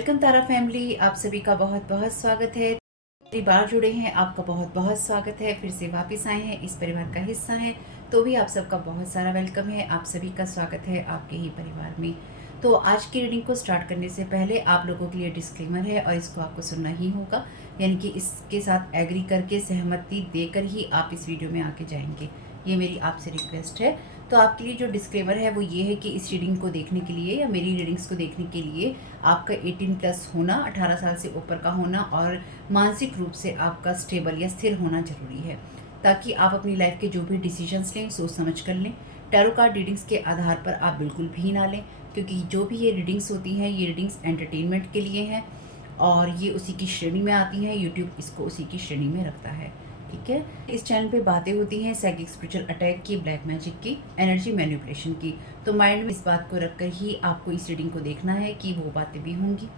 Welcome तारा family, आप सभी का बहुत बहुत स्वागत है। पहली बार जुड़े हैं, आपका बहुत बहुत स्वागत है। फिर से वापस आए हैं, इस परिवार का हिस्सा हैं, तो भी आप सबका बहुत सारा वेलकम है। आप सभी का स्वागत है आपके ही परिवार में। तो आज की रीडिंग को स्टार्ट करने से पहले आप लोगों के लिए डिस्क्लेमर है और इसको आपको सुनना ही होगा, यानी कि इसके साथ एग्री करके सहमति देकर ही आप इस वीडियो में आके जाएंगे। ये मेरी आपसे रिक्वेस्ट है। तो आपके लिए जो डिस्क्लेमर है वो ये है कि इस रीडिंग को देखने के लिए या मेरी रीडिंग्स को देखने के लिए आपका 18+ होना, 18 साल से ऊपर का होना और मानसिक रूप से आपका स्टेबल या स्थिर होना ज़रूरी है, ताकि आप अपनी लाइफ के जो भी डिसीजंस लें सोच समझ कर लें। टैरो कार्ड रीडिंग्स के आधार पर आप बिल्कुल भी ना लें, क्योंकि जो भी ये रीडिंग्स होती हैं ये रीडिंग्स एंटरटेनमेंट के लिए हैं और ये उसी की श्रेणी में आती हैं। यूट्यूब इसको उसी की श्रेणी में रखता है, ठीक है। इस चैनल पे बातें होती हैं साइकिक स्पिरिचुअल अटैक की, ब्लैक मैजिक की, एनर्जी मैनिपुलेशन की। तो माइंड में इस बात को रखकर ही आपको इस रीडिंग को देखना है कि वो बातें भी होंगी।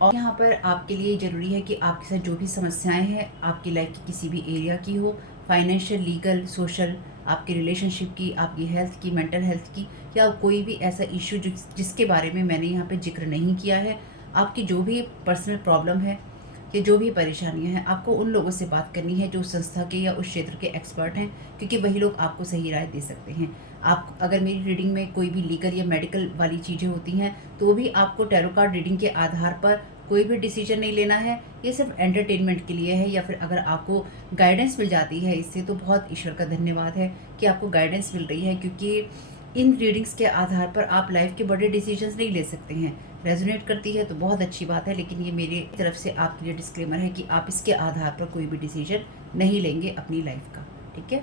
और यहाँ पर आपके लिए ज़रूरी है कि आपके साथ जो भी समस्याएं हैं आपकी लाइफ की किसी भी एरिया की हो, फाइनेंशियल, लीगल, सोशल, आपकी रिलेशनशिप की, आपकी हेल्थ की, मेंटल हेल्थ की, या कोई भी ऐसा इश्यू जिसके बारे में मैंने यहाँ पे जिक्र नहीं किया है, आपकी जो भी पर्सनल प्रॉब्लम है कि जो भी परेशानियां हैं, आपको उन लोगों से बात करनी है जो संस्था के या उस क्षेत्र के एक्सपर्ट हैं, क्योंकि वही लोग आपको सही राय दे सकते हैं। आप अगर मेरी रीडिंग में कोई भी लीगल या मेडिकल वाली चीज़ें होती हैं तो भी आपको टैरो कार्ड रीडिंग के आधार पर कोई भी डिसीजन नहीं लेना है। ये सिर्फ एंटरटेनमेंट के लिए है, या फिर अगर आपको गाइडेंस मिल जाती है इससे तो बहुत ईश्वर का धन्यवाद है कि आपको गाइडेंस मिल रही है, क्योंकि इन रीडिंग्स के आधार पर आप लाइफ के बड़े डिसीजंस नहीं ले सकते हैं। रेजोनेट करती है तो बहुत अच्छी बात है, लेकिन ये मेरी तरफ से आपके लिए डिस्क्लेमर है कि आप इसके आधार पर कोई भी डिसीजन नहीं लेंगे अपनी लाइफ का, ठीक है।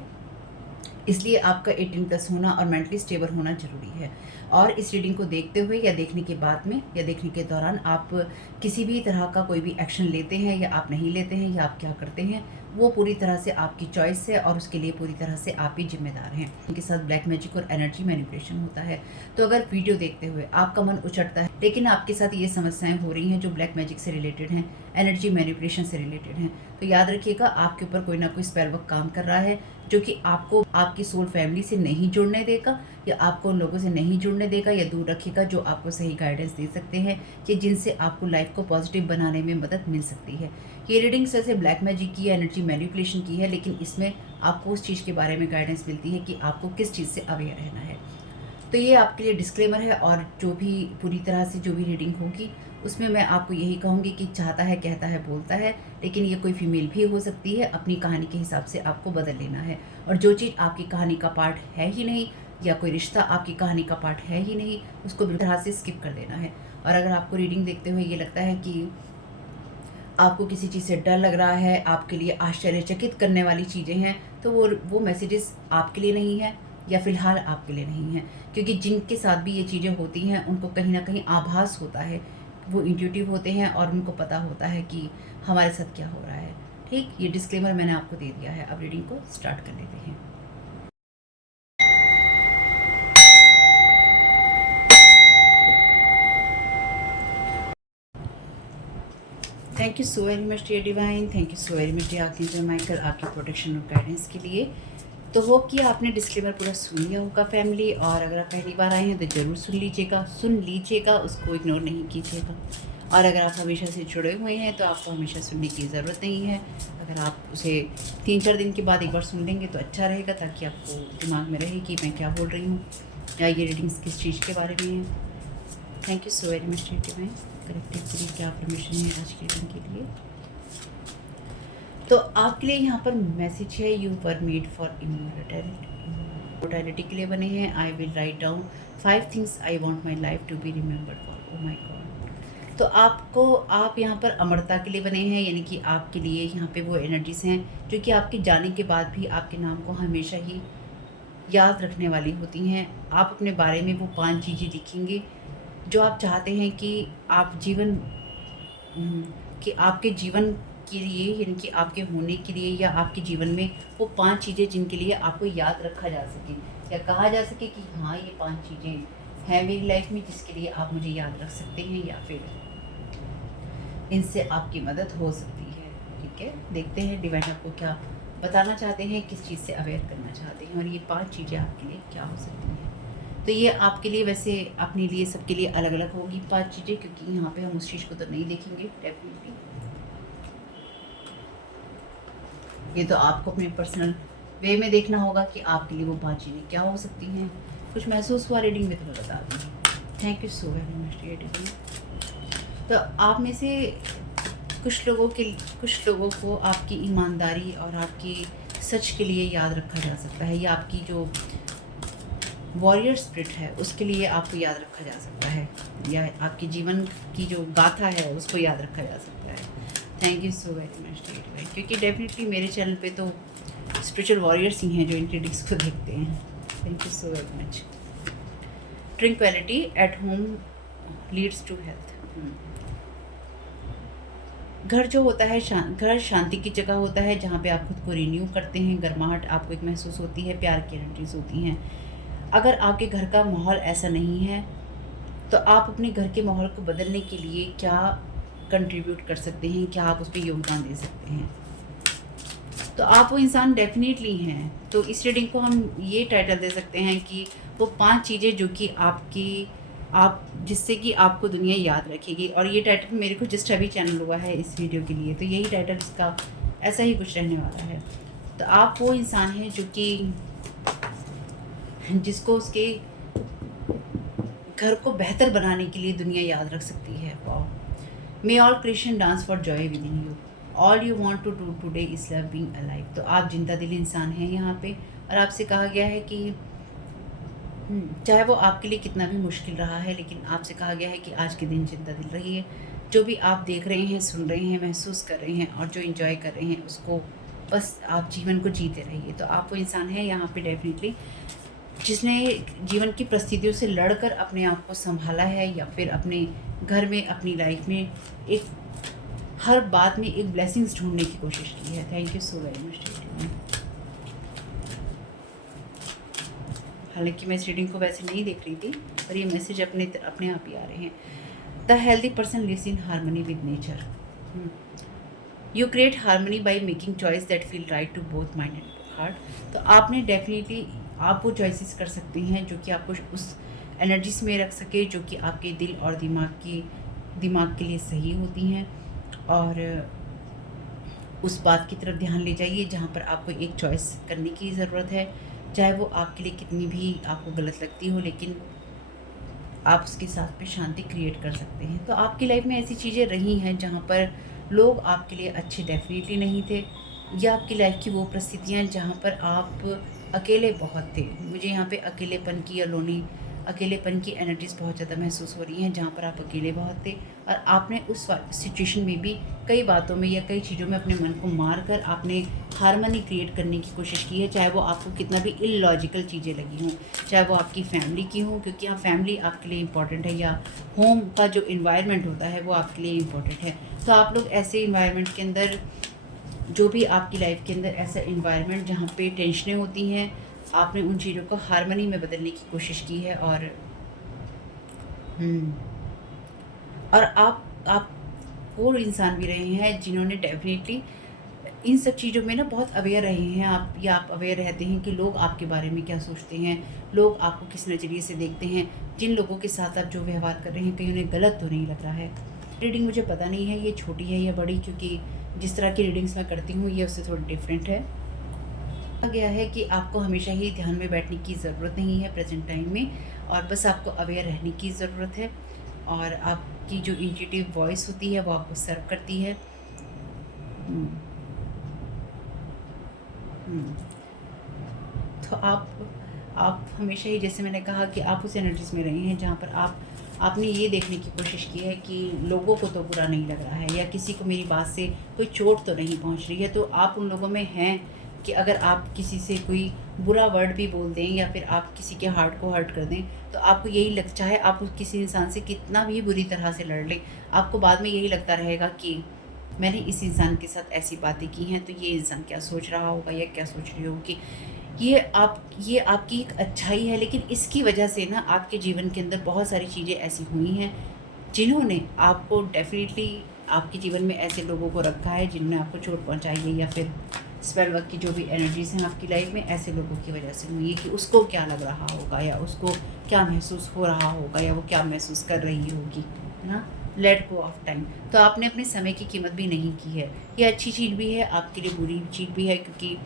इसलिए आपका 18+ होना और मेंटली स्टेबल होना ज़रूरी है। और इस रीडिंग को देखते हुए या देखने के बाद में या देखने के दौरान आप किसी भी तरह का कोई भी एक्शन लेते हैं या आप नहीं लेते हैं या आप क्या करते हैं, वो पूरी तरह से आपकी चॉइस है और उसके लिए पूरी तरह से आप ही जिम्मेदार हैं। उनके साथ ब्लैक मैजिक और एनर्जी मैनिपुलेशन होता है। तो अगर वीडियो देखते हुए आपका मन उचटता है लेकिन आपके साथ ये समस्याएं हो रही हैं जो ब्लैक मैजिक से रिलेटेड हैं, एनर्जी मैनिपुलेशन से रिलेटेड हैं, तो याद रखिएगा आपके ऊपर कोई ना कोई स्पेल वर्क काम कर रहा है, जो कि आपको आपकी सोल फैमिली से नहीं जुड़ने देगा या आपको उन लोगों से नहीं जुड़ने देगा या दूर रखेगा जो आपको सही गाइडेंस दे सकते हैं कि जिनसे आपको लाइफ को पॉजिटिव बनाने में मदद मिल सकती है। ये रीडिंग वैसे ब्लैक मैजिक की, एनर्जी मैनिपुलेशन की है, लेकिन इसमें आपको उस चीज़ के बारे में गाइडेंस मिलती है कि आपको किस चीज़ से अवेयर रहना है। तो ये आपके लिए डिस्क्लेमर है। और जो भी पूरी तरह से जो भी रीडिंग होगी उसमें मैं आपको यही कहूँगी कि चाहता है, कहता है, बोलता है, लेकिन ये कोई फीमेल भी हो सकती है। अपनी कहानी के हिसाब से आपको बदल लेना है। और जो चीज़ आपकी कहानी का पार्ट है ही नहीं या कोई रिश्ता आपकी कहानी का पार्ट है ही नहीं, उसको बिल्कुल तरह से स्किप कर देना है। और अगर आपको रीडिंग देखते हुए ये लगता है कि आपको किसी चीज़ से डर लग रहा है, आपके लिए आश्चर्यचकित करने वाली चीज़ें हैं, तो वो मैसेजेस आपके लिए नहीं है या फिलहाल आपके लिए नहीं है, क्योंकि जिनके साथ भी ये चीज़ें होती हैं उनको कहीं ना कहीं आभास होता है, वो इंट्यूटिव होते हैं और उनको पता होता है कि हमारे साथ क्या हो रहा है। ठीक, ये डिस्क्लेमर मैंने आपको दे दिया है। अब रीडिंग को स्टार्ट कर लेते हैं। Thank you so very much dear divine, thank you so very much dear archangel Michael, आपकी प्रोटेक्शन और गाइडेंस के लिए। तो होप कि आपने डिस्क्लेमर पूरा सुन लिया होगा फैमिली, और अगर आप पहली बार आए हैं तो ज़रूर सुन लीजिएगा, उसको इग्नोर नहीं कीजिएगा। और अगर आप हमेशा से जुड़े हुए हैं तो आपको हमेशा सुनने की ज़रूरत नहीं है। अगर आप उसे 3-4 दिन के बाद एक बार सुन लेंगे तो अच्छा रहेगा, ताकि आपको दिमाग में रहे कि मैं क्या बोल रही हूँ या ये रीडिंग्स किस चीज़ के बारे में है। Thank you so very much dear divine. Corrective के लिए क्या परमिशन है आज की रीडिंग के लिए। तो आपके लिए यहाँ पर मैसेज है, you were made for immortality के लिए बने हैं। I will write down 5 things I want my life to be remembered for. Oh my God. तो आप यहाँ पर अमरता के लिए बने हैं, यानी कि आपके लिए यहाँ पे वो एनर्जीज हैं जो कि आपके जाने के बाद भी आपके नाम को हमेशा ही याद रखने वाली होती हैं। आप अपने बारे में वो 5 चीज़ें लिखेंगे जो आप चाहते हैं कि आपके जीवन के लिए, यानी कि आपके होने के लिए या आपके जीवन में वो 5 चीज़ें जिनके लिए आपको याद रखा जा सके या कहा जा सके कि हाँ ये 5 चीज़ें हैं मेरी लाइफ में जिसके लिए आप मुझे याद रख सकते हैं या फिर इनसे आपकी मदद हो सकती है। ठीक है, देखते हैं डिवाइन आपको क्या बताना चाहते हैं, किस चीज़ से अवेयर करना चाहते हैं और ये 5 चीज़ें आपके लिए क्या हो सकती हैं। तो ये आपके लिए, वैसे अपने लिए, सबके लिए अलग अलग होगी 5 चीज़ें, क्योंकि यहाँ पे हम उस चीज़ को तो नहीं देखेंगे डेफिनेटली। ये तो आपको अपने पर्सनल वे में देखना होगा कि आपके लिए वो 5 चीज़ें क्या हो सकती हैं। कुछ महसूस हुआ रीडिंग में तो मैं बता दूँगी। Thank you so very much ये रीडिंग। तो आप में से कुछ लोगों को आपकी ईमानदारी और आपकी सच के लिए याद रखा जा सकता है, या आपकी जो वॉरियर स्पिरिट है उसके लिए आपको याद रखा जा सकता है, या आपके जीवन की जो गाथा है उसको याद रखा जा सकता है। Thank you so very much dear, क्योंकि डेफिनेटली मेरे चैनल पे तो स्पिरिचुअल वॉरियर्स ही हैं जो इन रीडिंग्स को देखते हैं। Thank you so very much. Tranquility at home leads to health. घर जो होता है घर शांति की जगह होता है, जहाँ पे आप खुद को रिन्यू करते हैं, गर्माहट आपको एक महसूस होती है, प्यार की एनर्जीज होती हैं। अगर आपके घर का माहौल ऐसा नहीं है तो आप अपने घर के माहौल को बदलने के लिए क्या कंट्रीब्यूट कर सकते हैं, क्या आप उस पर योगदान दे सकते हैं। तो आप वो इंसान डेफिनेटली हैं। तो इस रीडिंग को हम ये टाइटल दे सकते हैं कि वो 5 चीज़ें जो कि आप जिससे कि आपको दुनिया याद रखेगी। और ये टाइटल मेरे को जस्ट अभी चैनल हुआ है इस वीडियो के लिए, तो यही टाइटल इसका ऐसा ही कुछ रहने वाला है। तो आप वो इंसान हैं जो कि जिसको उसके घर को बेहतर बनाने के लिए दुनिया याद रख सकती है। Wow. May all creation dance for joy within you, all you want to do today is love being alive. तो आप जिंदा दिल इंसान हैं यहाँ पे, और आपसे कहा गया है कि चाहे वो आपके लिए कितना भी मुश्किल रहा है, लेकिन आपसे कहा गया है कि आज के दिन जिंदा दिल रहिए। जो भी आप देख रहे हैं, सुन रहे हैं, महसूस कर रहे हैं और जो इंजॉय कर रहे हैं, उसको बस आप जीवन को जीते रहिए। तो आप वो इंसान हैं यहाँ पे डेफिनेटली जिसने जीवन की परिस्थितियों से लड़कर अपने आप को संभाला है, या फिर अपने घर में, अपनी लाइफ में एक हर बात में एक ब्लेसिंग्स ढूंढने की कोशिश की है। Thank you so very much. हालांकि मैं इस रीडिंग को वैसे नहीं देख रही थी, पर ये मैसेज अपने आप ही आ रहे हैं। The healthy person lives in harmony with nature. You create harmony by making choice that feel right to both mind and heart. तो आपने डेफिनेटली आप वो चॉइसेस कर सकते हैं जो कि आपको उस एनर्जीज में रख सके जो कि आपके दिल और दिमाग के लिए सही होती हैं। और उस बात की तरफ ध्यान ले जाइए जहाँ पर आपको एक चॉइस करने की ज़रूरत है, चाहे वो आपके लिए कितनी भी आपको गलत लगती हो, लेकिन आप उसके साथ में शांति क्रिएट कर सकते हैं। तो आपकी लाइफ में ऐसी चीज़ें रही हैं जहाँ पर लोग आपके लिए अच्छे डेफिनेटली नहीं थे, या आपकी लाइफ की वो परिस्थितियाँ जहाँ पर आप अकेले बहुत थे। मुझे यहाँ पे अकेलेपन की अकेलेपन की एनर्जीज़ बहुत ज़्यादा महसूस हो रही हैं, जहाँ पर आप अकेले बहुत थे और आपने उस सिचुएशन में भी कई बातों में या कई चीज़ों में अपने मन को मार कर आपने हार्मनी क्रिएट करने की कोशिश की है, चाहे वो आपको कितना भी इलॉजिकल चीज़ें लगी हों, चाहे वो आपकी फैमिली की हों, क्योंकि यहाँ फैमिली आपके लिए इम्पॉर्टेंट है, या होम का जो इन्वायरमेंट होता है वो आपके लिए इम्पॉर्टेंट है। तो आप लोग ऐसे इन्वायरमेंट के अंदर, जो भी आपकी लाइफ के अंदर ऐसा इन्वायरमेंट जहाँ पे टेंशनें होती हैं, आपने उन चीज़ों को हार्मनी में बदलने की कोशिश की है। और आप वो इंसान भी रहे हैं जिन्होंने डेफिनेटली इन सब चीज़ों में ना बहुत अवेयर रहे हैं आप, या आप अवेयर रहते हैं कि लोग आपके बारे में क्या सोचते हैं, लोग आपको किस नज़रिए से देखते हैं, जिन लोगों के साथ आप जो व्यवहार कर रहे हैं कहीं उन्हें गलत तो नहीं लग रहा है। रीडिंग मुझे पता नहीं है ये छोटी है या बड़ी, क्योंकि जिस तरह की रीडिंग्स मैं करती हूँ ये उससे थोड़ी डिफरेंट है। कहा गया है कि आपको हमेशा ही ध्यान में बैठने की ज़रूरत नहीं है प्रेजेंट टाइम में, और बस आपको अवेयर रहने की ज़रूरत है, और आपकी जो इंट्यूटिव वॉइस होती है वो आपको सर्व करती है। तो आप हमेशा ही, जैसे मैंने कहा कि आप उस एनर्जीज़ में रहे हैं जहाँ पर आपने ये देखने की कोशिश की है कि लोगों को तो बुरा नहीं लग रहा है, या किसी को मेरी बात से कोई चोट तो नहीं पहुँच रही है। तो आप उन लोगों में हैं कि अगर आप किसी से कोई बुरा वर्ड भी बोल दें, या फिर आप किसी के हार्ट को हर्ट कर दें, तो आपको यही लग, चाहे आप किसी इंसान से कितना भी बुरी तरह से लड़ लें, आपको बाद में यही लगता रहेगा कि मैंने इस इंसान के साथ ऐसी बातें की हैं, तो ये इंसान क्या सोच रहा होगा या क्या सोच रही होगी। ये आपकी एक अच्छाई है, लेकिन इसकी वजह से ना आपके जीवन के अंदर बहुत सारी चीज़ें ऐसी हुई हैं जिन्होंने आपको डेफिनेटली आपके जीवन में ऐसे लोगों को रखा है जिन्होंने आपको चोट पहुंचाई है, या फिर स्पेल वर्क की जो भी एनर्जीज़ हैं आपकी लाइफ में ऐसे लोगों की वजह से हुई है कि उसको क्या लग रहा होगा या उसको क्या महसूस हो रहा होगा या वो क्या महसूस कर रही होगी, है ना। Let go of time. तो आपने अपने समय की कीमत भी नहीं की है। ये अच्छी चीज़ भी है, आपके लिए बुरी चीज़ भी है, क्योंकि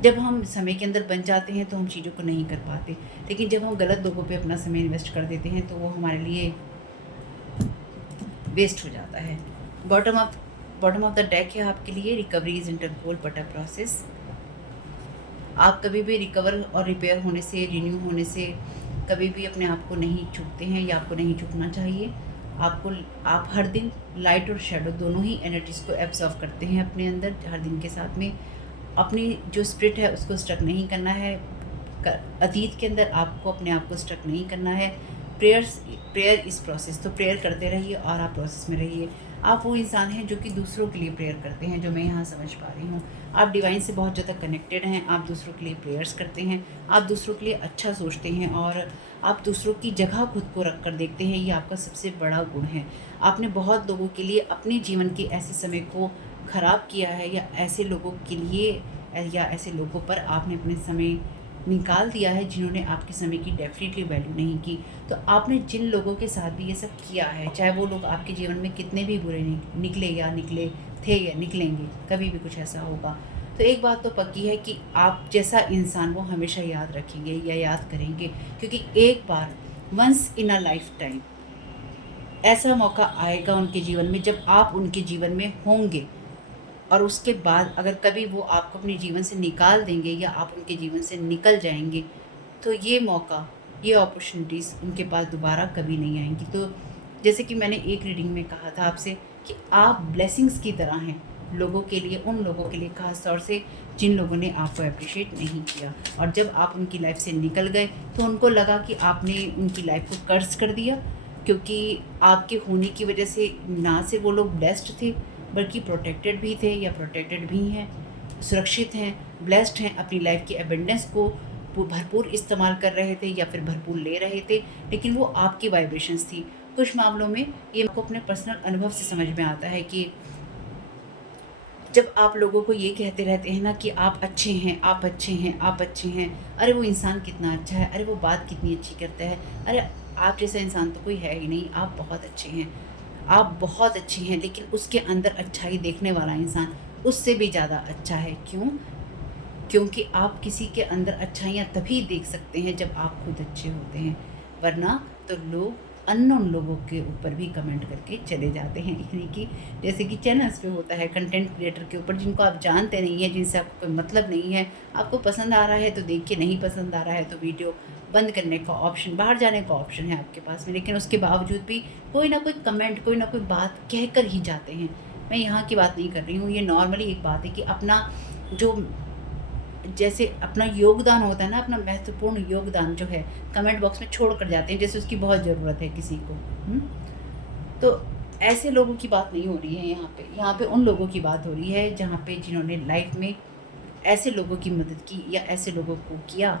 जब हम समय के अंदर बन जाते हैं तो हम चीज़ों को नहीं कर पाते, लेकिन जब हम गलत लोगों पे अपना समय इन्वेस्ट कर देते हैं तो वो हमारे लिए वेस्ट हो जाता है। बॉटम ऑफ द डेक है आपके लिए, recovery is inter goal but a process. आप कभी भी रिकवर और रिपेयर होने से, रिन्यू होने से कभी भी अपने आप को नहीं चूकते हैं या आपको नहीं चूकना चाहिए। आप हर दिन लाइट और शेडो दोनों ही एनर्जीज़ को एब्जॉर्व करते हैं अपने अंदर हर दिन के साथ में। अपनी जो स्पिरिट है उसको स्ट्रक नहीं करना है। अतीत के अंदर आपको अपने आप को स्ट्रक नहीं करना है। प्रेयर इस प्रोसेस, तो प्रेयर करते रहिए और आप प्रोसेस में रहिए। आप वो इंसान हैं जो कि दूसरों के लिए प्रेयर करते हैं, जो मैं यहाँ समझ पा रही हूँ। आप डिवाइन से बहुत ज़्यादा कनेक्टेड हैं, आप दूसरों के लिए प्रेयर्स करते हैं, आप दूसरों के लिए अच्छा सोचते हैं और आप दूसरों की जगह खुद को रख कर देखते हैं। ये आपका सबसे बड़ा गुण है। आपने बहुत लोगों के लिए अपने जीवन के ऐसे समय को ख़राब किया है या ऐसे लोगों के लिए या ऐसे लोगों पर आपने अपने समय निकाल दिया है जिन्होंने आपके समय की डेफिनेटली वैल्यू नहीं की। तो आपने जिन लोगों के साथ भी ये सब किया है, चाहे वो लोग आपके जीवन में कितने भी बुरे निकले या निकले थे या निकलेंगे, कभी भी कुछ ऐसा होगा, तो एक बात तो पक्की है कि आप जैसा इंसान वो हमेशा याद रखेंगे या याद करेंगे, क्योंकि एक बार once in a lifetime ऐसा मौका आएगा उनके जीवन में जब आप उनके जीवन में होंगे, और उसके बाद अगर कभी वो आपको अपने जीवन से निकाल देंगे या आप उनके जीवन से निकल जाएंगे, तो ये मौका, ये अपॉर्चुनिटीज़ उनके पास दोबारा कभी नहीं आएंगी। तो जैसे कि मैंने एक रीडिंग में कहा था आपसे कि आप ब्लेसिंग्स की तरह हैं लोगों के लिए, उन लोगों के लिए ख़ास तौर से जिन लोगों ने आपको अप्रिशिएट नहीं किया। और जब आप उनकी लाइफ से निकल गए तो उनको लगा कि आपने उनकी लाइफ को कर्ज कर दिया, क्योंकि आपके होने की वजह से ना सिर्फ वो लोग ब्लेस्ड थे बल्कि प्रोटेक्टेड भी थे या प्रोटेक्टेड भी हैं, सुरक्षित हैं, ब्लेस्ड हैं, अपनी लाइफ की एबेंडेंस को भरपूर इस्तेमाल कर रहे थे या फिर भरपूर ले रहे थे, लेकिन वो आपकी वाइब्रेशंस थी। कुछ मामलों में ये आपको अपने पर्सनल अनुभव से समझ में आता है कि जब आप लोगों को ये कहते रहते हैं ना कि आप अच्छे हैं, आप अच्छे हैं, आप अच्छे हैं, अरे वो इंसान कितना अच्छा है, अरे वो बात कितनी अच्छी करता है, अरे आप जैसा इंसान तो कोई है ही नहीं, आप बहुत अच्छे हैं, आप बहुत अच्छे हैं, लेकिन उसके अंदर अच्छाई देखने वाला इंसान उससे भी ज़्यादा अच्छा है। क्यों? क्योंकि आप किसी के अंदर अच्छाइयाँ तभी देख सकते हैं जब आप खुद अच्छे होते हैं, वरना तो लोग अननोन लोगों के ऊपर भी कमेंट करके चले जाते हैं। यानी कि जैसे कि चैनल्स पे होता है कंटेंट क्रिएटर के ऊपर, जिनको आप जानते नहीं हैं, जिनसे आपको कोई मतलब नहीं है, आपको पसंद आ रहा है तो देखिए, नहीं पसंद आ रहा है तो वीडियो बंद करने का ऑप्शन, बाहर जाने का ऑप्शन है आपके पास में, लेकिन उसके बावजूद भी कोई ना कोई कमेंट, कोई ना कोई बात कह कर ही जाते हैं। मैं यहाँ की बात नहीं कर रही हूँ, ये नॉर्मली एक बात है कि अपना जो जैसे अपना योगदान होता है ना, अपना महत्वपूर्ण योगदान जो है कमेंट बॉक्स में छोड़ कर जाते हैं, जैसे उसकी बहुत ज़रूरत है किसी को। तो ऐसे लोगों की बात नहीं हो रही है यहाँ पे उन लोगों की बात हो रही है जहाँ पे जिन्होंने लाइफ में ऐसे लोगों की मदद की या ऐसे लोगों को किया,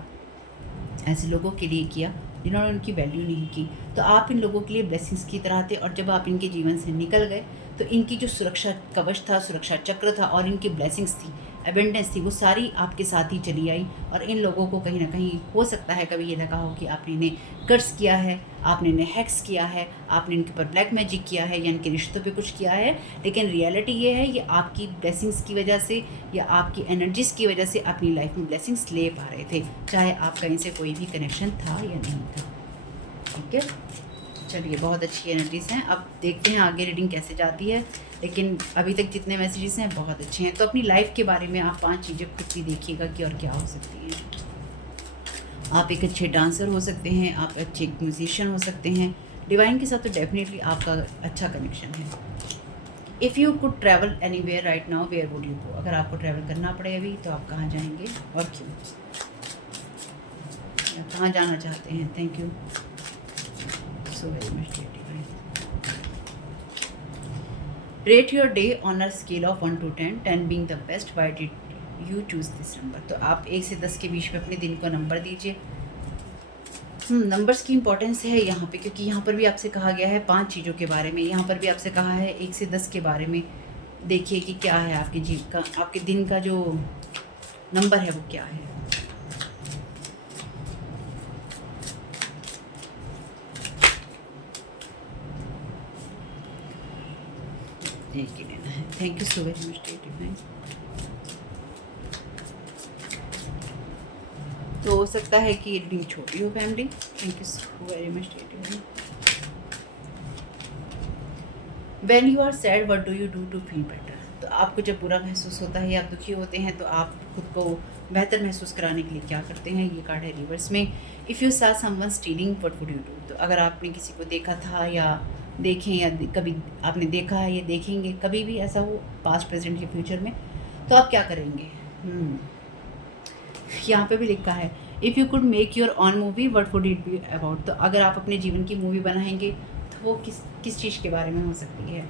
ऐसे लोगों के लिए किया जिन्होंने उनकी वैल्यू नहीं की। तो आप इन लोगों के लिए ब्लेसिंग्स की तरह थे, और जब आप इनके जीवन से निकल गए तो इनकी जो सुरक्षा कवच था, सुरक्षा चक्र था और इनकी ब्लेसिंग्स थी, एबेंडेंस थी, वो सारी आपके साथ ही चली आई। और इन लोगों को कहीं ना कहीं हो सकता है कभी ये लगा हो कि आपने इन्हें कर्ज किया है, आपने इन्हें हैक्स किया है, आपने इनके ऊपर ब्लैक मैजिक किया है या इनके रिश्तों पे कुछ किया है, लेकिन रियलिटी ये है ये आपकी ब्लेसिंग्स की वजह से या आपकी एनर्जीज़ की वजह से अपनी लाइफ में ब्लेसिंग्स ले पा रहे थे, चाहे आपका इनसे कोई भी कनेक्शन था या नहीं था। ठीक है, चलिए, बहुत अच्छी एनर्जीज़ हैं। अब देखते हैं आगे रीडिंग कैसे जाती है, लेकिन अभी तक जितने मैसेजेस हैं बहुत अच्छे हैं। तो अपनी लाइफ के बारे में आप 5 चीज़ें खुद भी देखिएगा कि और क्या हो सकती हैं। आप एक अच्छे डांसर हो सकते हैं, आप अच्छे म्यूजिशियन हो सकते हैं, डिवाइन के साथ तो डेफिनेटली आपका अच्छा कनेक्शन है। If you could travel anywhere right now where would you go? अगर आपको ट्रैवल करना पड़े अभी तो आप कहाँ जाएंगे और क्यों? कहाँ जाना चाहते हैं? Thank you so very much, dear divine. Rate your day on a scale of 1 to 10, 10 being the best. Why did you choose this number? तो आप 1 से 10 के बीच में अपने दिन को नंबर दीजिए। नंबर्स की इंपॉर्टेंस है यहाँ पे, क्योंकि यहाँ पर भी आपसे कहा गया है 5 चीज़ों के बारे में, यहाँ पर भी आपसे कहा है 1 से 10 के बारे में। देखिए कि क्या है आपके दिन का जो नंबर है वो क्या है। एक ही लेना है। Thank you so very much divine. तो हो सकता है कि ये रीडिंग छोटी हो family. Thank you so very much divine. When you are sad what do you do to feel better. तो आपको जब बुरा महसूस होता है या आप दुखी होते हैं तो आप खुद को बेहतर महसूस कराने के लिए क्या करते हैं। ये कार्ड है रिवर्स में। इफ़ यू सा someone stealing what would you do. तो अगर आपने किसी को देखा था या देखें या कभी आपने देखा है या देखेंगे, कभी भी ऐसा हो पास्ट प्रेजेंट या फ्यूचर में, तो आप क्या करेंगे। यहाँ पे भी लिखा है if you could make your on movie what would it be about. तो अगर आप अपने जीवन की मूवी बनाएंगे तो वो किस चीज़ के बारे में हो सकती है।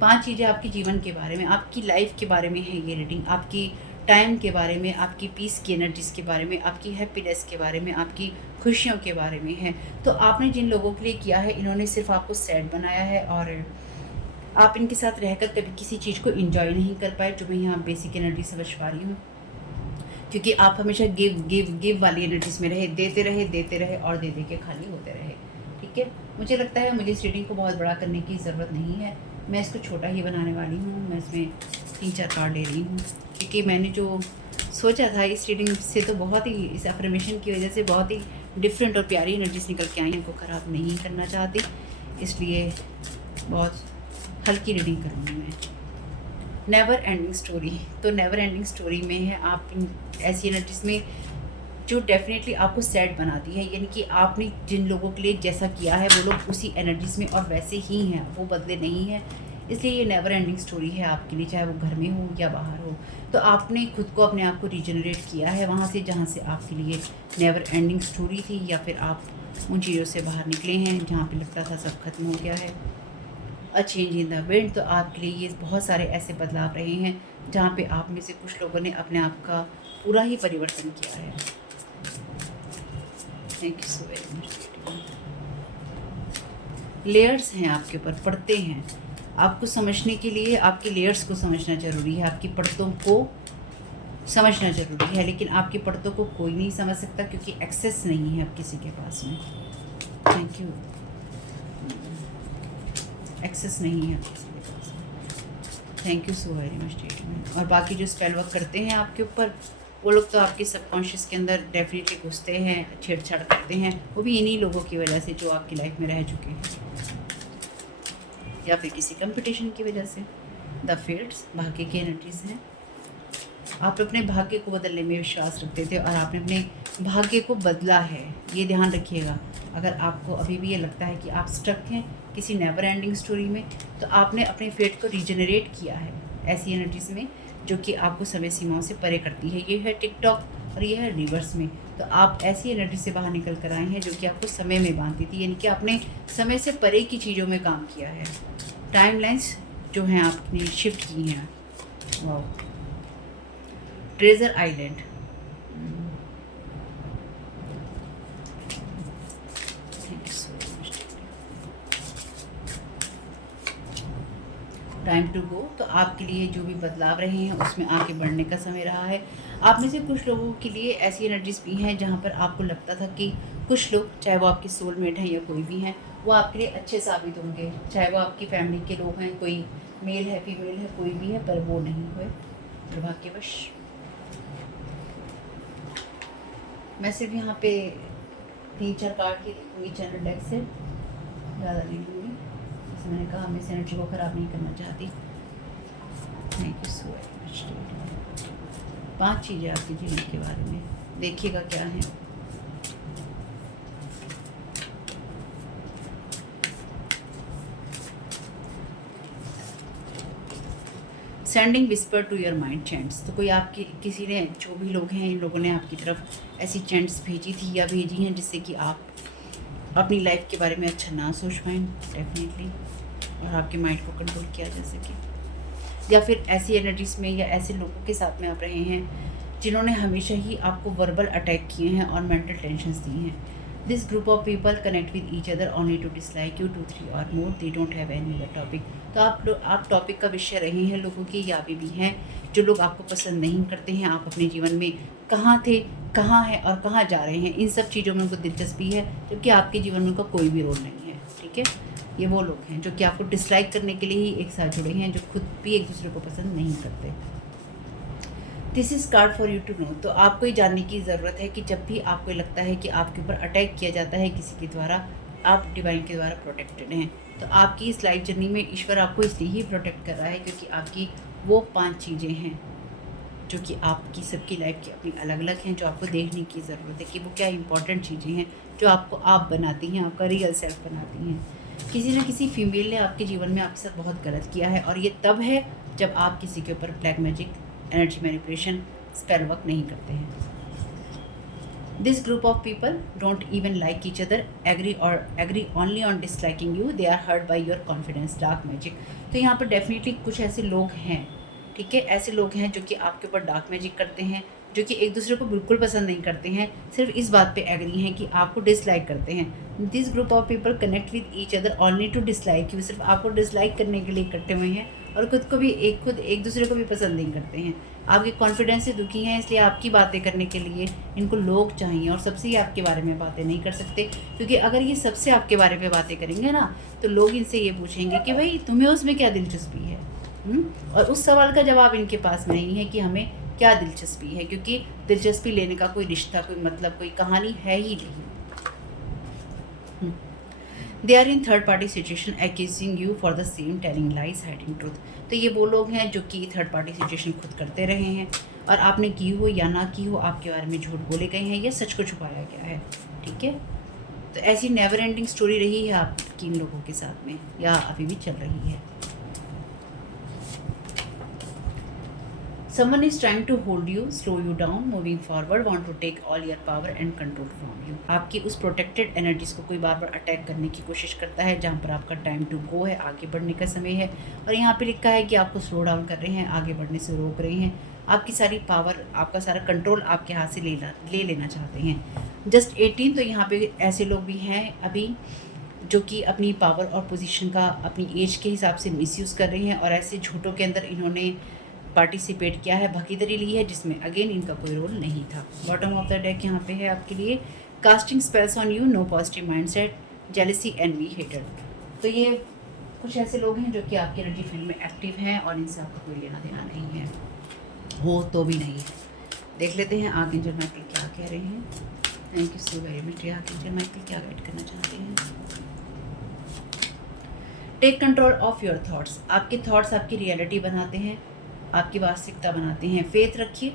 5 चीज़ें आपके जीवन के बारे में, आपकी लाइफ के बारे में है ये रीडिंग। आपकी टाइम के बारे में, आपकी पीस की एनर्जीज़ के बारे में, आपकी हैप्पीनेस के बारे में, आपकी खुशियों के बारे में है। तो आपने जिन लोगों के लिए किया है, इन्होंने सिर्फ आपको सैड बनाया है और आप इनके साथ रहकर कभी किसी चीज़ को इंजॉय नहीं कर पाए, जो मैं यहाँ बेसिक एनर्जी समझ पा रही हूँ। क्योंकि आप हमेशा गिव गिव गिव वाली एनर्जीज में रहे, देते रहे और दे के खाली होते रहे। ठीक है, मुझे लगता है मुझे इस रीडिंग को बहुत बड़ा करने की ज़रूरत नहीं है। मैं इसको छोटा ही बनाने वाली हूँ। मैं इसमें 3-4 कार्ड ले रही हूँ क्योंकि मैंने जो सोचा था इस रीडिंग से तो बहुत ही, इस अफर्मेशन की वजह से बहुत ही डिफरेंट और प्यारी एनर्जीज निकल के आई हैं। उनको ख़राब नहीं करना चाहती, इसलिए बहुत हल्की रीडिंग करूँगी मैं। Never ending story. तो नेवर एंडिंग स्टोरी में है आप ऐसी एनर्जीज में जो डेफिनेटली आपको सैड बनाती है, यानी कि आपने जिन लोगों के लिए जैसा किया है वो लोग उसी एनर्जीज में और वैसे ही हैं, वो बदले नहीं हैं। इसलिए ये नेवर एंडिंग स्टोरी है आपके लिए, चाहे वो घर में हो या बाहर हो। तो आपने खुद को अपने आप को रीजनरेट किया है वहाँ से जहाँ से आपके लिए नेवर एंडिंग स्टोरी थी, या फिर आप उन चीज़ों से बाहर निकले हैं जहाँ पे लगता था सब खत्म हो गया है। A change in the wind. तो आपके लिए ये बहुत सारे ऐसे बदलाव रहे हैं जहाँ पे आप में से कुछ लोगों ने अपने आप का पूरा ही परिवर्तन किया है। Thank you so very much. Layers हैं आपके ऊपर, परतें हैं। आपको समझने के लिए आपकी लेयर्स को समझना ज़रूरी है, आपकी परतों को समझना ज़रूरी है। लेकिन आपकी परतों को कोई नहीं समझ सकता क्योंकि एक्सेस नहीं है अब किसी के पास में। Thank you. एक्सेस नहीं है किसी के पास। Thank you so very much treatment. और बाकी जो स्पेल वर्क करते हैं आपके ऊपर, वो लोग तो आपके सबकॉन्शियस के अंदर डेफिनेटली घुसते हैं, छेड़छाड़ करते हैं। वो भी इन्हीं लोगों की वजह से जो आपकी लाइफ में रह चुके हैं, या फिर किसी कंपटीशन की वजह से। द फेट्स भाग्य की एनर्जीज हैं। आप अपने भाग्य को बदलने में विश्वास रखते थे और आपने अपने भाग्य को बदला है, ये ध्यान रखिएगा। अगर आपको अभी भी ये लगता है कि आप स्टक हैं किसी नेवर एंडिंग स्टोरी में, तो आपने अपने फेट को रीजनरेट किया है ऐसी एनर्जीज में जो कि आपको समय सीमाओं से परे करती है। ये है टिकटॉक और ये है रिवर्स में। तो आप ऐसी एनर्जी से बाहर निकल कर आए हैं जो कि आपको समय में बांधती थी, यानी कि आपने समय से परे की चीज़ों में काम किया है। टाइम लाइन्स जो हैं आपने शिफ्ट की हैं। वाह। Treasure island. Thank you so much. Time to go. तो आपके लिए जो भी बदलाव रहे हैं उसमें आगे बढ़ने का समय रहा है। आप में से कुछ लोगों के लिए ऐसी एनर्जीज भी हैं जहाँ पर आपको लगता था कि कुछ लोग, चाहे वो आपके सोलमेट हैं या कोई भी हैं, वो आपके लिए अच्छे साबित होंगे, चाहे वो आपकी फैमिली के लोग हैं, कोई मेल है फीमेल है कोई भी है, पर वो नहीं हुए दुर्भाग्यवश। मैं सिर्फ यहाँ पे 3-4 कार्ड ही लिखूँगी जनरल डेक से, ज़्यादा नहीं लूँगी। जैसे मैंने कहा, मैं इस एनर्जी को ख़राब नहीं करना चाहती। Thank you so much. 5 चीज़ें आपके जीवन के बारे में, देखिएगा क्या है। Sending whisper to your mind chants. तो कोई आपकी किसी ने, जो भी लोग हैं, इन लोगों ने आपकी तरफ ऐसी चैंट्स भेजी थी या भेजी हैं जिससे कि आप अपनी लाइफ के बारे में अच्छा ना सोच पाएँ डेफिनेटली, और आपके माइंड को कंट्रोल किया जा सके। या फिर ऐसी एनर्जीज में या ऐसे लोगों के साथ में आप रहे हैं जिन्होंने हमेशा ही आपको वर्बल अटैक किए हैं और मेंटल टेंशन्स दी हैं। This group of people connect with each other only to dislike you 2 3 और more, they don't have any other topic. तो आप टॉपिक का विषय रहे हैं लोगों के, या अभी भी हैं जो लोग आपको पसंद नहीं करते हैं। आप अपने जीवन में कहाँ थे, कहाँ हैं और कहाँ जा रहे हैं, इन सब चीज़ों में उनको दिलचस्पी है, जबकि आपके जीवन में उनका कोई भी रोल नहीं है। ठीक है, ये वो लोग हैं जो कि आपको डिसलाइक करने के लिए ही एक साथ जुड़े हैं, जो खुद भी एक दूसरे को पसंद नहीं करते। This is card for you to know. तो आपको ये जानने की ज़रूरत है कि जब भी आपको लगता है कि आपके ऊपर अटैक किया जाता है किसी के द्वारा, आप डिवाइन के द्वारा प्रोटेक्टेड हैं। तो आपकी इस लाइफ जर्नी में ईश्वर आपको इसलिए ही प्रोटेक्ट कर रहा है क्योंकि आपकी वो 5 चीज़ें हैं जो कि आपकी सबकी लाइफ की अपनी अलग अलग हैं, जो आपको देखने की ज़रूरत है कि वो क्या इंपॉर्टेंट चीज़ें हैं जो आपको आप बनाती हैं, आपका रियल सेल्फ बनाती हैं। किसी न किसी फीमेल ने आपके जीवन में आपके साथ बहुत गलत किया है, और ये तब है जब आप किसी के ऊपर black magic, energy manipulation, spell work नहीं करते हैं। This group of people don't even like each other, agree only on disliking you, they are hurt by your confidence, dark magic. तो यहाँ पर डेफिनेटली कुछ ऐसे लोग हैं, ठीक है, ऐसे लोग हैं जो कि आपके ऊपर डार्क मैजिक करते हैं, जो कि एक दूसरे को बिल्कुल पसंद नहीं करते हैं, सिर्फ इस बात पे एग्री हैं कि आपको डिसलाइक करते हैं। This group of people connect with each other only to dislike you, सिर्फ आपको डिसलाइक करने के लिए इकट्ठे हुए हैं और खुद एक दूसरे को भी पसंद नहीं करते हैं। आपके कॉन्फिडेंस से दुखी हैं, इसलिए आपकी बातें करने के लिए इनको लोग चाहिए, और सबसे ये आपके बारे में बातें नहीं कर सकते, क्योंकि अगर ये सबसे आपके बारे में बातें करेंगे ना तो लोग इनसे ये पूछेंगे कि भाई तुम्हें उसमें क्या दिलचस्पी है। और उस सवाल का जवाब इनके पास नहीं है कि हमें क्या दिलचस्पी है, क्योंकि दिलचस्पी लेने का कोई रिश्ता, कोई मतलब, कोई कहानी है ही नहीं। They are in third party situation accusing you for the same, telling lies, hiding truth. तो ये वो लोग हैं जो कि थर्ड पार्टी सिचुएशन खुद करते रहे हैं, और आपने की हो या ना की हो, आपके बारे में झूठ बोले गए हैं या सच को छुपाया गया है। ठीक है, तो ऐसी नेवर एंडिंग स्टोरी रही है आपकी इन लोगों के साथ में, या अभी भी चल रही है। Someone is trying to hold you, slow you down, moving forward, want to take all your power and control from you। आपकी उस प्रोटेक्टेड एनर्जीज को कोई बार बार अटैक करने की कोशिश करता है, जहाँ पर आपका टाइम टू गो है, आगे बढ़ने का समय है, और यहाँ पे लिखा है कि आपको स्लो डाउन कर रहे हैं, आगे बढ़ने से रोक रहे हैं, आपकी सारी पावर, आपका सारा कंट्रोल आपके हाथ से ले लेना चाहते हैं। जस्ट 18, तो यहाँ पे ऐसे लोग भी हैं अभी जो कि अपनी पावर और पोजीशन का अपनी एज के हिसाब से मिसयूज़ कर रहे हैं, और ऐसे झूठों के अंदर इन्होंने पार्टिसिपेट किया है, भागीदारी ली है, जिसमें अगेन इनका कोई रोल नहीं था। बॉटम ऑफ द डेक यहाँ पे है आपके लिए, casting spells on you, no positive mindset, jealousy, envy, hated. तो ये कुछ ऐसे लोग हैं जो कि आपकी एनर्जी फील्ड में एक्टिव हैं, और इनसे आपका कोई लेना देना नहीं है, हो तो भी नहीं है। देख लेते हैं आर्कएंजल माइकल क्या कह रहे हैं। Thank you so very much. Archangel Michael क्या गाइड करना चाहते हैं। Take control of your thoughts. आपके थॉट्स आपकी रियलिटी बनाते हैं, आपकी वास्तविकता बनाते हैं। फेथ रखिए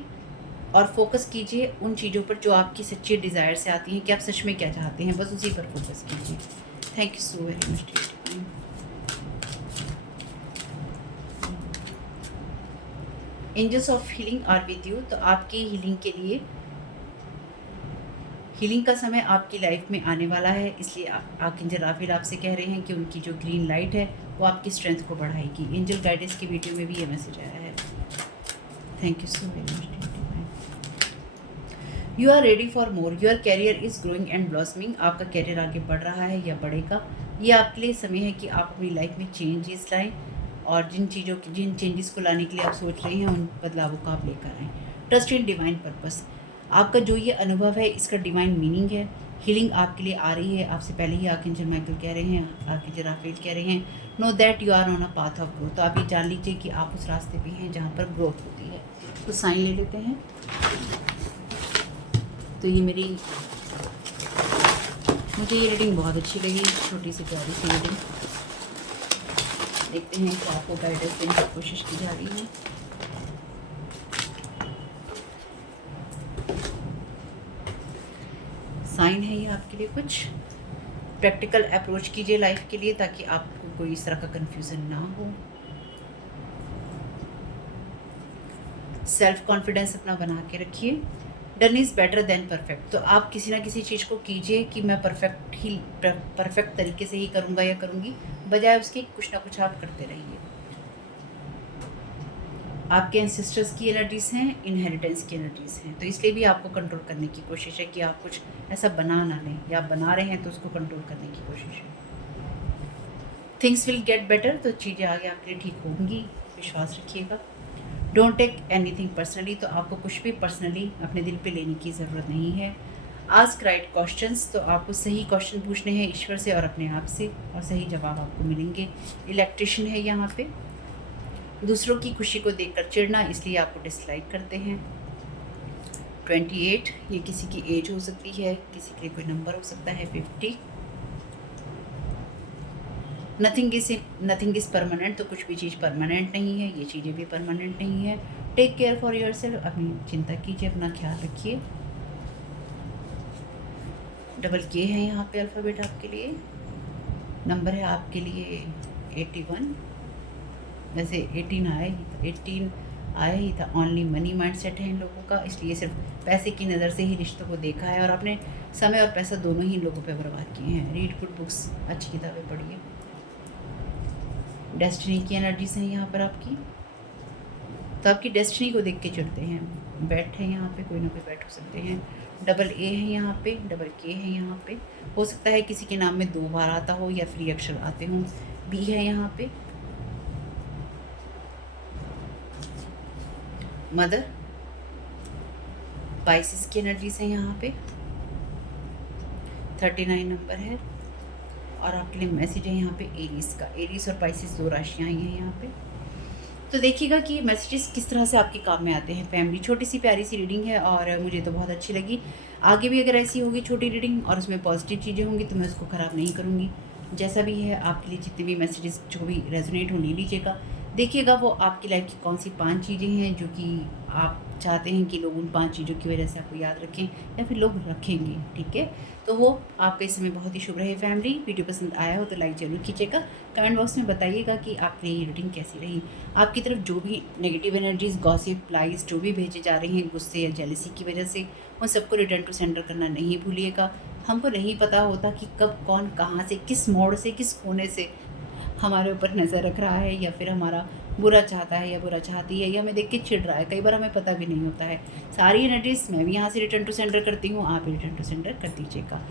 और फोकस कीजिए उन चीज़ों पर जो आपकी सच्ची डिज़ायर से आती हैं, कि आप सच में क्या चाहते हैं, बस उसी पर फोकस कीजिए। Thank you so very much. Angels of healing are with you. तो आपकी हीलिंग के लिए, हीलिंग का समय आपकी लाइफ में आने वाला है, इसलिए आर्कएंजल राफेल आपसे कह रहे हैं कि उनकी जो ग्रीन लाइट है वो आपकी स्ट्रेंथ को बढ़ाएगी। एंजल गाइडेंस की वीडियो में भी ये मैसेज आया है। Thank you so very much. You are ready for more, your career is growing and blossoming. आपका कैरियर आगे बढ़ रहा है या बढ़ेगा। ये आपके लिए समय है कि आप अपनी लाइफ में चेंजेस लाएँ, और जिन चेंजेस को लाने के लिए आप सोच रहे हैं उन बदलावों को आप लेकर आएँ। Trust in divine purpose. आपका जो ये अनुभव है इसका डिवाइन मीनिंग है। हीलिंग आपके लिए आ रही है, आपसे पहले ही आर्कएंजल माइकल कह रहे हैं, आर्कएंजल राफेल कह रहे हैं, know that you are on a path of growth. तो आप ये जान लीजिए कि आप उस रास्ते पे हैं जहाँ पर ग्रोथ होती है। तो साइन ले लेते हैं। तो ये मुझे ये रीडिंग बहुत अच्छी लगी, छोटी सी प्यारी सी रीडिंग। देखते हैं कि आपको गाइडेंस देने की कोशिश की जा रही है। साइन है ये आपके लिए कुछ। प्रैक्टिकल अप्रोच कीजिए लाइफ के लिए, ताकि आपको कोई इस तरह का कंफ्यूजन ना हो। सेल्फ कॉन्फिडेंस अपना बना के रखिए। Done is better than perfect. तो आप किसी ना किसी चीज़ को कीजिए कि मैं परफेक्ट तरीके से ही करूँगा या करूँगी, बजाय उसके कुछ ना कुछ आप करते रहिए। आपके एंसेस्टर्स की एनर्जीज हैं, इनहेरिटेंस की एनर्जीज हैं, तो इसलिए भी आपको कंट्रोल करने की कोशिश है कि आप कुछ ऐसा बना ना लें, या आप बना रहे हैं तो उसको कंट्रोल करने की कोशिश है। थिंग्स विल गेट बेटर, तो चीज़ें आगे आपके लिए ठीक होंगी, विश्वास रखिएगा। डोंट टेक एनीथिंग पर्सनली, तो आपको कुछ भी पर्सनली अपने दिल पे लेने की ज़रूरत नहीं है। आस्क राइट क्वेश्चंस, तो आपको सही क्वेश्चन पूछने हैं ईश्वर से और अपने आप से, और सही जवाब आपको मिलेंगे। इलेक्ट्रिशियन है यहाँ पे। दूसरों की खुशी को देखकर चिढ़ना, इसलिए आपको डिसलाइक करते हैं। 28, ये किसी की एज हो सकती है, किसी के लिए कोई नंबर हो सकता है। 50, नथिंग इज़ परमानेंट, तो कुछ भी चीज़ परमानेंट नहीं है, ये चीज़ें भी परमानेंट नहीं है। Take care for your self, अपनी चिंता कीजिए, अपना ख्याल रखिए। डबल के है यहाँ पे अल्फ़ाबेट आपके लिए। नंबर है आपके लिए 81, वैसे 18 आया ही था। ओनली मनी माइंड सेट है इन लोगों का, इसलिए सिर्फ पैसे की नज़र से ही रिश्तों को देखा है, और आपने समय और पैसा दोनों ही इन लोगों पे बर्बाद किए हैं। रीड गुड बुक्स, अच्छी किताबें पढ़िए। डेस्टिनी की एनर्जीज हैं यहाँ पर आपकी, तो आपकी डेस्टिनी को देख के चिढ़ते हैं। बैट है यहाँ पे, कोई ना कोई बैट हो सकते हैं। डबल ए है यहाँ पे, डबल के है यहाँ पे। हो सकता है किसी के नाम में 2 बार आता हो या फ्री अक्षर आते हों। बी है यहाँ पे। मदर, पाइसिस की एनर्जीज है यहाँ पे। 39 नंबर है, और आपके लिए मैसेज है यहाँ पे एरीज का। एरीज और पाइसिस 2 राशियाँ आई हैं यहाँ पे। तो देखिएगा कि मैसेजेस किस तरह से आपके काम में आते हैं। फैमिली, छोटी सी प्यारी सी रीडिंग है और मुझे तो बहुत अच्छी लगी। आगे भी अगर ऐसी होगी छोटी रीडिंग और उसमें पॉजिटिव चीज़ें होंगी तो मैं उसको ख़राब नहीं करूँगी। जैसा भी है आपके लिए, जितने भी मैसेजेस जो भी रेजोनेट हो ले लीजिएगा। देखिएगा वो आपकी लाइफ की कौन सी 5 चीज़ें हैं जो कि आप चाहते हैं कि लोग उन 5 चीज़ों की वजह से आपको याद रखें, या फिर लोग रखेंगे। ठीक है, तो वो आपका इस समय बहुत ही शुभ रहे फैमिली। वीडियो पसंद आया हो तो लाइक ज़रूर कीजिएगा। कमेंट बॉक्स में बताइएगा कि आपके लिए ये रीडिंग कैसी रही। आपकी तरफ जो भी नेगेटिव एनर्जीज, गॉसिप, लाइज जो भी भेजे जा रहे हैं गुस्से या जेलसी की वजह से, उन सबको रिटर्न टू सेंडर करना नहीं भूलिएगा। हमको नहीं पता होता कि कब कौन कहाँ से, किस मोड़ से, किस कोने से हमारे ऊपर नज़र रख रहा है, या फिर हमारा बुरा चाहता है या बुरा चाहती है, या हमें देख के चिढ़ रहा है। कई बार हमें पता भी नहीं होता है। सारी एनर्जीज मैं भी यहाँ से रिटर्न टू सेंडर करती हूँ, आप भी रिटर्न टू सेंडर कर दीजिएगा।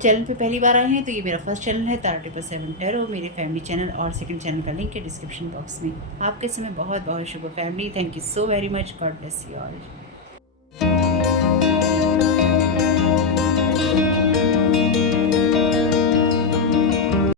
चैनल पे पहली बार आए हैं तो ये मेरा फर्स्ट चैनल है तारा 777 टैरो। मेरे फैमिली चैनल और सेकंड चैनल का लिंक है डिस्क्रिप्शन बॉक्स में। आपके समय बहुत बहुत शुभ family. Thank you so very much. God bless you all.